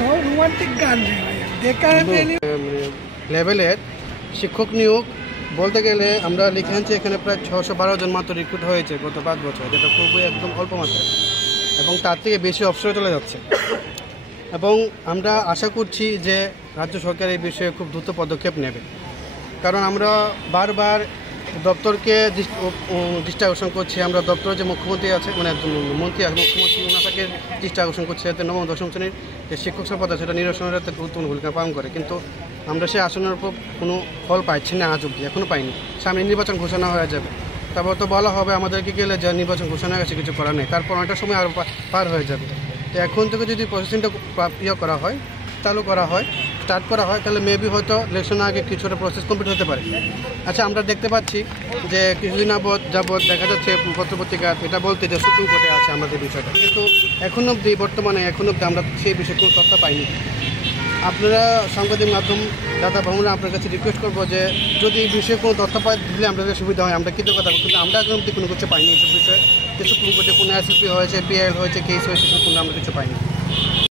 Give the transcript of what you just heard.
Romantic গান দেখা লেভেলের শিক্ষক নিয়োগ বলতে গেলে আমরা লিখে আনছি এখানে প্রায় 612 জন মাত্র রিক্রুট হয়েছে গত 5 বছর, যেটা খুবই একদম অল্প মাত্রায়, এবং তার থেকে বেশি অবসরে চলে যাচ্ছে। এবং আমরা আশা করছি যে রাজ্য সরকার এই বিষয়ে খুব দ্রুত পদক্ষেপ নেবে, কারণ আমরা বারবার দপ্তরকে দৃষ্টি আকর্ষণ করছি। আমরা দপ্তরের যে মুখ্যমন্ত্রী আছে, মানে মন্ত্রী আছে, মুখ্যমন্ত্রী ওনাকে দৃষ্টি আকর্ষণ করছি যাতে নবম দশম শ্রেণীর যে শিক্ষক সম্পদ আছে সেটা নিরসনের গুরুত্বপূর্ণ ভূমিকা পালন করে, কিন্তু আমরা সেই আসনের উপর কোনো ফল পাইছি না আজ অব্দি, এখনও পাইনি। সামনে নির্বাচন ঘোষণা হয়ে যাবে, তারপর তো বলা হবে আমাদেরকে গেলে যে নির্বাচন ঘোষণা হয়ে গেছে, কিছু করার নেই, তারপর অনেকটা সময় আরও পার হয়ে যাবে। তো এখন থেকে যদি প্রসেসিংটা করা হয়, চালু করা হয়, স্টার্ট করা হয়, তাহলে মেবি হয়তো ইলেকশনের আগে কিছুটা প্রসেস কমপ্লিট হতে পারে। আচ্ছা, আমরা দেখতে পাচ্ছি যে কিছুদিন যাবৎ দেখা যাচ্ছে পত্রপত্রিকা এটা বলতে যে সুপ্রিম কোর্টে আছে আমাদের বিষয়টা, কিন্তু এখন অবধি আমরা সেই বিষয়ে কোনো তথ্য পাইনি। আপনারা সাংবাদিক মাধ্যম দাতা ভ্রমণে আপনার কাছে রিকোয়েস্ট করবো যে যদি এই বিষয়ে কোনো তথ্য পাই দিলে আমাদের সুবিধা হয়, আমরা কিন্তু কথা বলছি, কিন্তু আমরা এখন অবধি কোনো কিছু পাইনি এইসব বিষয়ে। যে সুপ্রিম কোর্টে কোনো এসএসপি হয়েছে, পিআইএল হয়েছে, কেস হয়েছে, কোনো আমরা কিছু পাইনি।